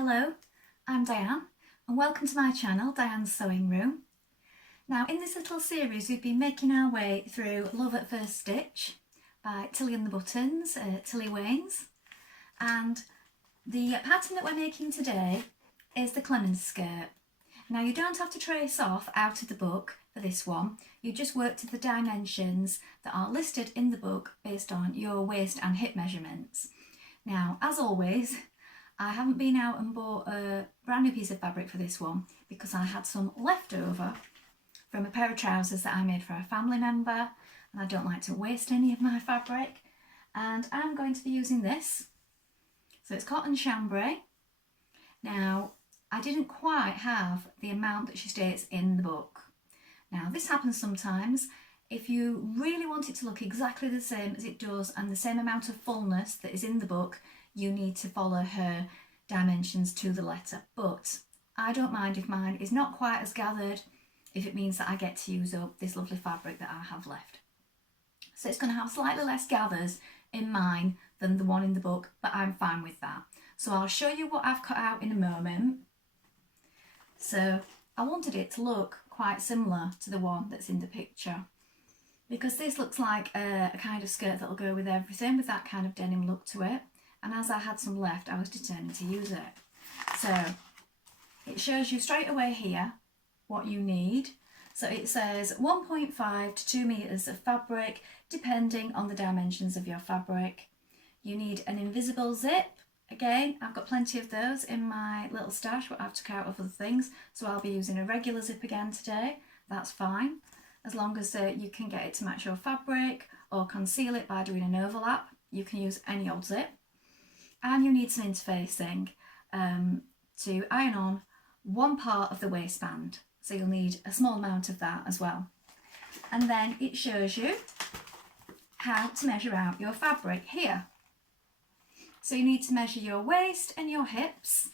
Hello, I'm Diane and welcome to my channel, Diane's Sewing Room. Now in this little series we've been making our way through Love at First Stitch by Tilly and the Buttons, Tilly Walnes, and the pattern that we're making today is the Clemence skirt. Now you don't have to trace off out of the book for this one, you just work to the dimensions that are listed in the book based on your waist and hip measurements. Now as always, I haven't been out and bought a brand new piece of fabric for this one because I had some left over from a pair of trousers that I made for a family member, and I don't like to waste any of my fabric, and I'm going to be using this. So it's cotton chambray. Now I didn't quite have the amount that she states in the book. Now this happens sometimes. If you really want it to look exactly the same as it does and the same amount of fullness that is in the book, you need to follow her dimensions to the letter. But I don't mind if mine is not quite as gathered, if it means that I get to use up this lovely fabric that I have left. So it's going to have slightly less gathers in mine than the one in the book, but I'm fine with that. So I'll show you what I've cut out in a moment. So I wanted it to look quite similar to the one that's in the picture, because this looks like a kind of skirt that'll go with everything, with that kind of denim look to it. And as I had some left, I was determined to use it. So it shows you straight away here what you need. So it says 1.5 to 2 meters of fabric, depending on the dimensions of your fabric. You need an invisible zip. Again, I've got plenty of those in my little stash, what I've took out of other things. So I'll be using a regular zip again today. That's fine, as long as you can get it to match your fabric or conceal it by doing an overlap. You can use any old zip. And you need some interfacing to iron on one part of the waistband. So you'll need a small amount of that as well. And then it shows you how to measure out your fabric here. So you need to measure your waist and your hips,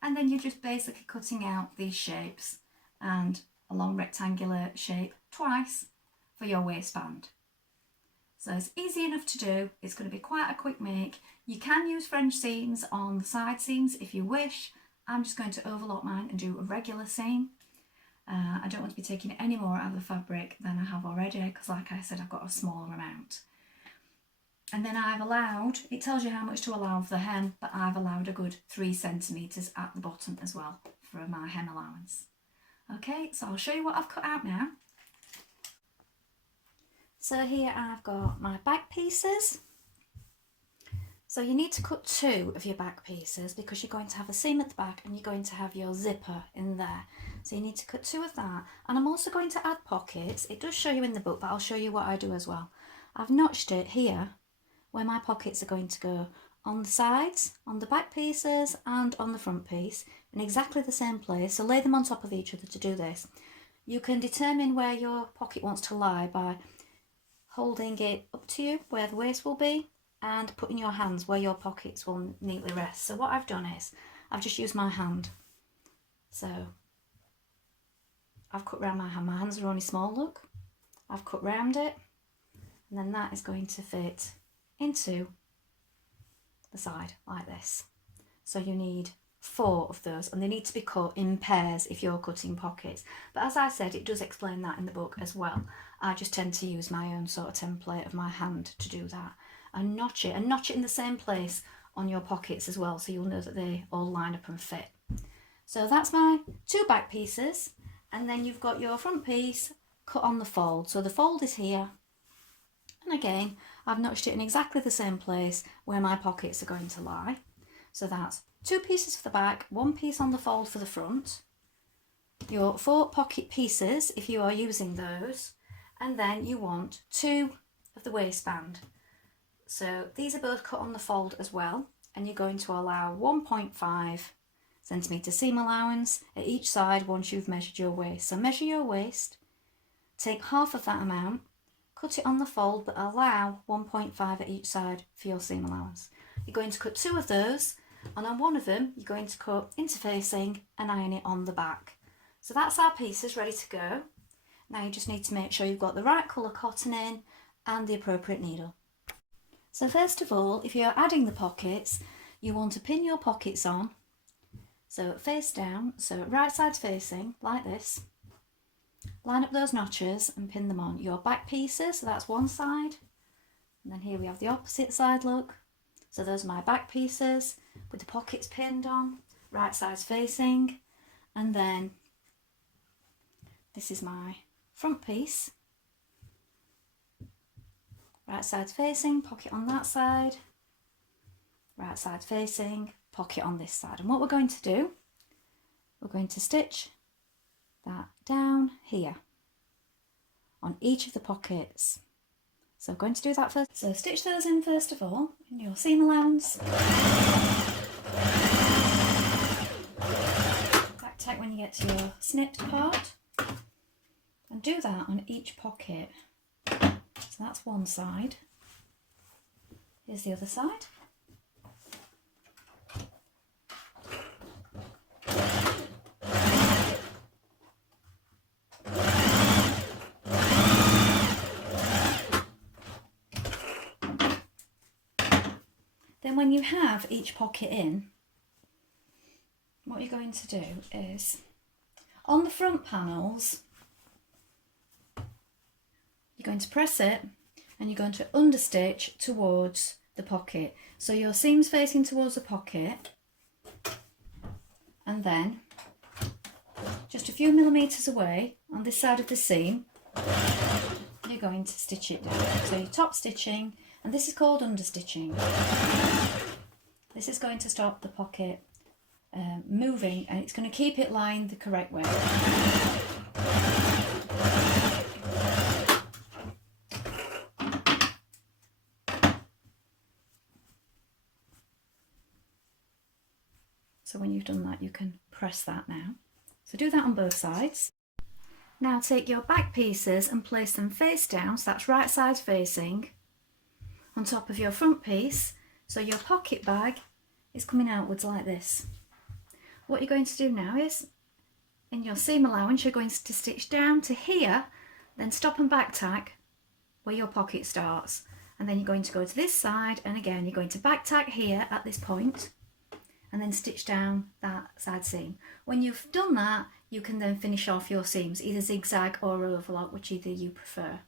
and then you're just basically cutting out these shapes and a long rectangular shape twice for your waistband. So it's easy enough to do. It's going to be quite a quick make. You can use French seams on the side seams if you wish. I'm just going to overlock mine and do a regular seam. I don't want to be taking any more out of the fabric than I have already, because like I said, I've got a smaller amount. And then I've allowed, it tells you how much to allow for the hem, but I've allowed a good 3 centimetres at the bottom as well for my hem allowance. Okay, so I'll show you what I've cut out now. So here I've got my back pieces. So you need to cut 2 of your back pieces because you're going to have a seam at the back and you're going to have your zipper in there. So you need to cut 2 of that. And I'm also going to add pockets. It does show you in the book, but I'll show you what I do as well. I've notched it here where my pockets are going to go, on the sides, on the back pieces and on the front piece, in exactly the same place. So lay them on top of each other to do this. You can determine where your pocket wants to lie by holding it up to you where the waist will be and putting your hands where your pockets will neatly rest. So what I've done is I've just used my hand. So I've cut round my hand. My hands are only small, look. I've cut round it, and then that is going to fit into the side like this. So you need 4 of those, and they need to be cut in pairs if you're cutting pockets. But as I said, it does explain that in the book as well. I just tend to use my own sort of template of my hand to do that. And notch it in the same place on your pockets as well, so you'll know that they all line up and fit. So that's my 2 back pieces, and then you've got your front piece cut on the fold. So the fold is here, and again I've notched it in exactly the same place where my pockets are going to lie. So that's 2 pieces for the back, 1 piece on the fold for the front, your 4 pocket pieces if you are using those, and then you want 2 of the waistband. So these are both cut on the fold as well, and you're going to allow 1.5 centimetre seam allowance at each side once you've measured your waist. So measure your waist, take half of that amount, cut it on the fold, but allow 1.5 at each side for your seam allowance. You're going to cut 2 of those, and on one of them you're going to cut interfacing and iron it on the back. So that's our pieces ready to go. Now you just need to make sure you've got the right colour cotton in and the appropriate needle. So first of all, if you're adding the pockets, you want to pin your pockets on So face down, so right side facing, like this. Line up those notches and pin them on your back pieces, so that's one side. And then here we have the opposite side, look. So those are my back pieces with the pockets pinned on, right side facing. And then this is my front piece. Right side facing, pocket on that side. Right side facing, pocket on this side. And what we're going to do, we're going to stitch that down here on each of the pockets. So I'm going to do that first. So stitch those in first of all in your seam allowance. Back tack when you get to your snipped part, and do that on each pocket. So that's one side. Here's the other side. Then when you have each pocket in, what you're going to do is, on the front panels, you're going to press it and you're going to understitch towards the pocket. So your seam's facing towards the pocket, and then just a few millimetres away on this side of the seam, you're going to stitch it down. So you're top stitching, and this is called understitching. This is going to stop the pocket moving, and it's going to keep it lined the correct way. So when you've done that, you can press that now. So do that on both sides. Now take your back pieces and place them face down, so that's right side facing, on top of your front piece, so your pocket bag is coming outwards like this. What you're going to do now is, in your seam allowance, you're going to stitch down to here, then stop and back tack where your pocket starts, and then you're going to go to this side, and again you're going to back tack here at this point, and then stitch down that side seam. When you've done that, you can then finish off your seams, either zigzag or overlock, which either you prefer.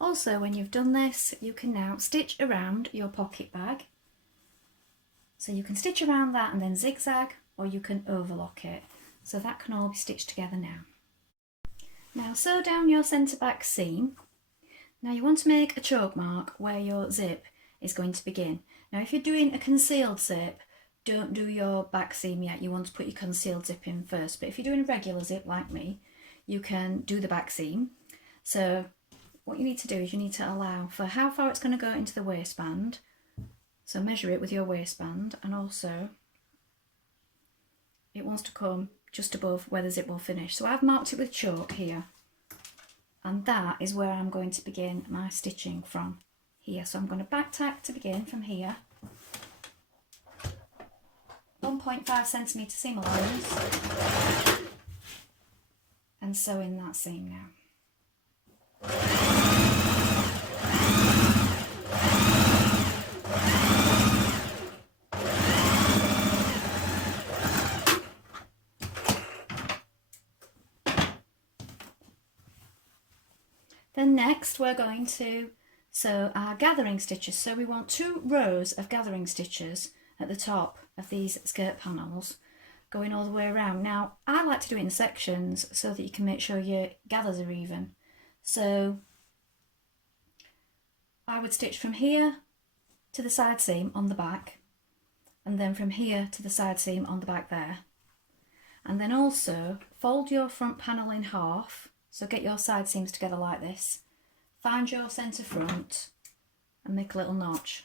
Also, when you've done this, you can now stitch around your pocket bag. So you can stitch around that and then zigzag, or you can overlock it. So that can all be stitched together now. Now sew down your centre back seam. Now you want to make a choke mark where your zip is going to begin. Now if you're doing a concealed zip, don't do your back seam yet. You want to put your concealed zip in first. But if you're doing a regular zip like me, you can do the back seam. So what you need to do is you need to allow for how far it's going to go into the waistband. So measure it with your waistband, and also it wants to come just above where the zip will finish. So I've marked it with chalk here, and that is where I'm going to begin my stitching from here. So I'm going to back tack to begin from here. 1.5 centimetre seam allowance, and sew in that seam now. Then next we're going to sew our gathering stitches. So we want 2 rows of gathering stitches at the top of these skirt panels going all the way around. Now I like to do it in sections so that you can make sure your gathers are even. So I would stitch from here to the side seam on the back, and then from here to the side seam on the back there. And then also fold your front panel in half, so get your side seams together like this. Find your centre front and make a little notch.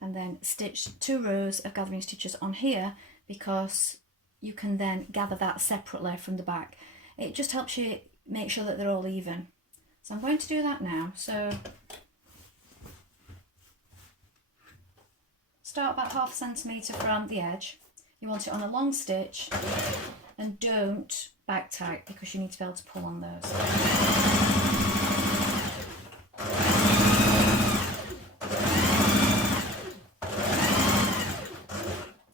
And then stitch 2 rows of gathering stitches on here, because you can then gather that separately from the back. It just helps you make sure that they're all even. So I'm going to do that now. So start about 1/2 centimetre from the edge. You want it on a long stitch, and don't back tight because you need to be able to pull on those.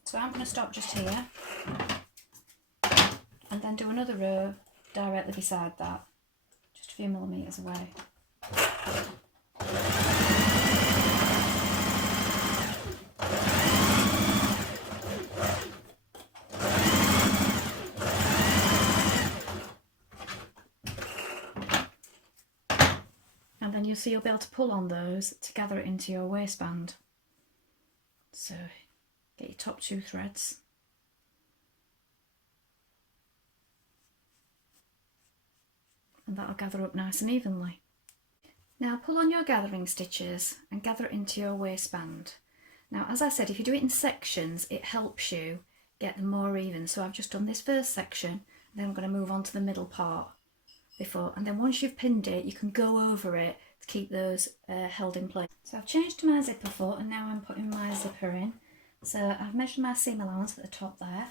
So I'm going to stop just here and then do another row directly beside that, just a few millimetres away. And then you'll be able to pull on those to gather it into your waistband. So get your top 2 threads. And that'll gather up nice and evenly. Now pull on your gathering stitches and gather it into your waistband. Now, as I said, if you do it in sections, it helps you get them more even. So I've just done this first section, then I'm going to move on to the middle part before, and then once you've pinned it, you can go over it to keep those held in place. So I've changed to my zipper foot, and now I'm putting my zipper in. So I've measured my seam allowance at the top there.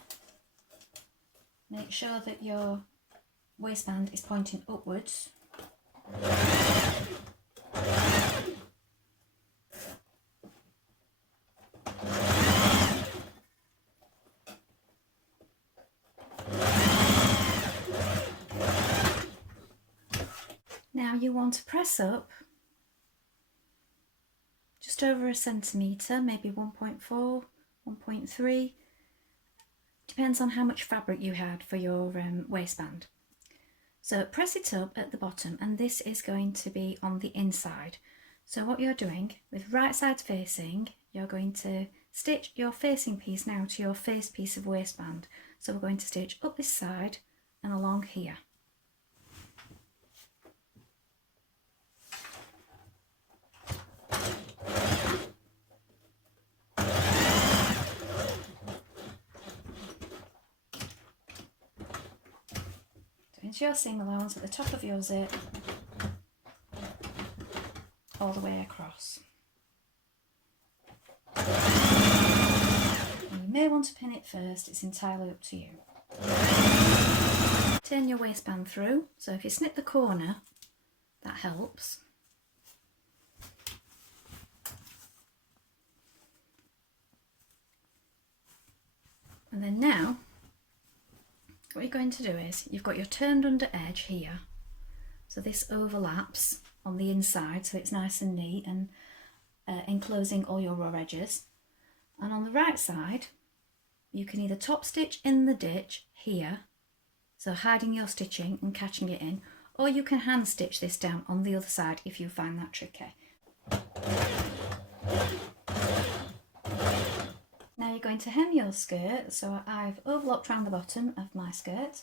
Make sure that your waistband is pointing upwards. Now you want to press up just over 1 centimetre, maybe 1.4, 1.3, depends on how much fabric you had for your waistband. So press it up at the bottom, and this is going to be on the inside. So what you're doing, with right side facing, you're going to stitch your facing piece now to your face piece of waistband. So we're going to stitch up this side and along here. Into your seam allowance at the top of your zip, all the way across. And you may want to pin it first, it's entirely up to you. Turn your waistband through, so if you snip the corner, that helps. And then now, what you're going to do is, you've got your turned under edge here, so this overlaps on the inside, so it's nice and neat and enclosing all your raw edges. And on the right side, you can either top stitch in the ditch here, so hiding your stitching and catching it in, or you can hand stitch this down on the other side if you find that tricky. Now you're going to hem your skirt, so I've overlocked around the bottom of my skirt.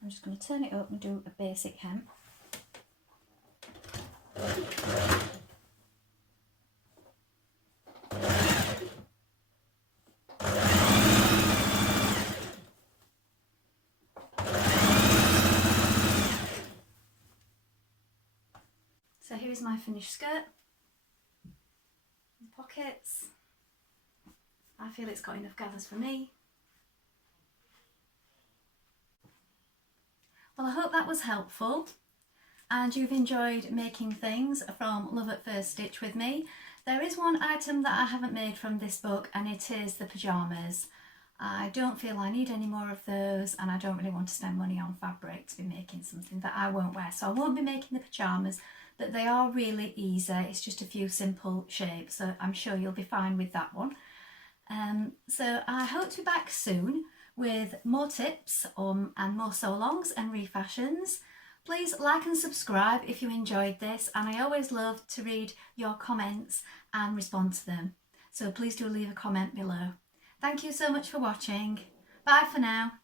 I'm just going to turn it up and do a basic hem. So here is my finished skirt. Pockets. I feel it's got enough gathers for me. Well, I hope that was helpful and you've enjoyed making things from Love at First Stitch with me. There is one item that I haven't made from this book, and it is the pyjamas. I don't feel I need any more of those, and I don't really want to spend money on fabric to be making something that I won't wear. So I won't be making the pyjamas, but they are really easy. It's just a few simple shapes, so I'm sure you'll be fine with that one. So I hope to be back soon with more tips and more sew-alongs and refashions. Please like and subscribe if you enjoyed this, and I always love to read your comments and respond to them. So please do leave a comment below. Thank you so much for watching. Bye for now.